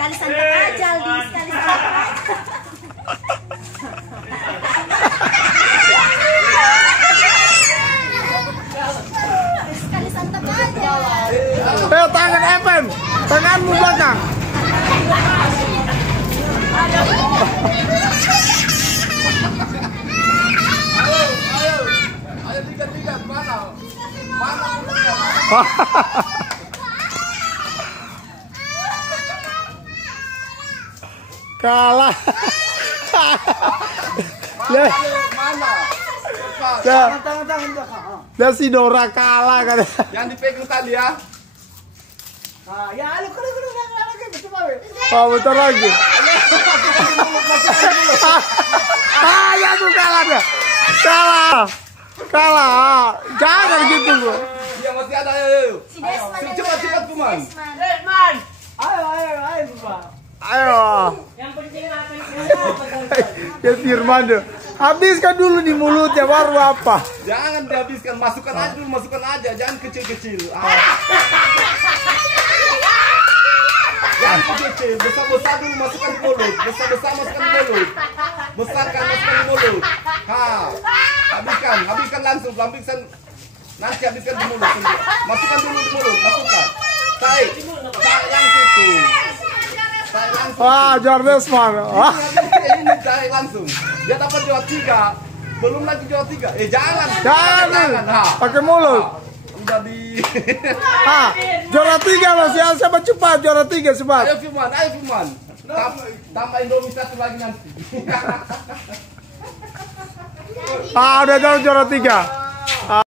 Sekali santak aja, Aldi. Sekali santak aja. Sekali santak aja. Ayo tangan FM. Tanganmu belakang. Ayo lihat mana? Kalah. Mana? Dan si Dora kalah kan. Yang dipegang tadi ya. Ya, ayo lagi betul bae. Oh, bentar lagi. Ya tuh kalah dia. Kalah. Jangan gitu gua. Dia masih ada ayo. Si Desman. Cepat Kuman. Desman. Ayo, Bang. Ayo. Yang penting makan semua. Ya Firman deh. Habiskan dulu di mulutnya baru apa? Jangan dihabiskan, masukkan aja, jangan kecil-kecil. Jangan kecil, besar-besar dulu masukkan di mulut, besar-besar masukkan di mulut, besarkan masukkan di mulut. Habiskan langsung, nanti habiskan di mulut sendiri. Masukkan dulu di mulut, masukkan. Tarik yang situ. Wah, Jordesman. Ini tarik langsung. Dia dapat juara 3, belum lagi juara 3. Jangan. Pakai mulut. Udah di. Juara 3 Mas ya, siapa cepat juara 3 cepat. Ayo Firman. Tambah Indomie satu lagi nanti. Udah juara 3.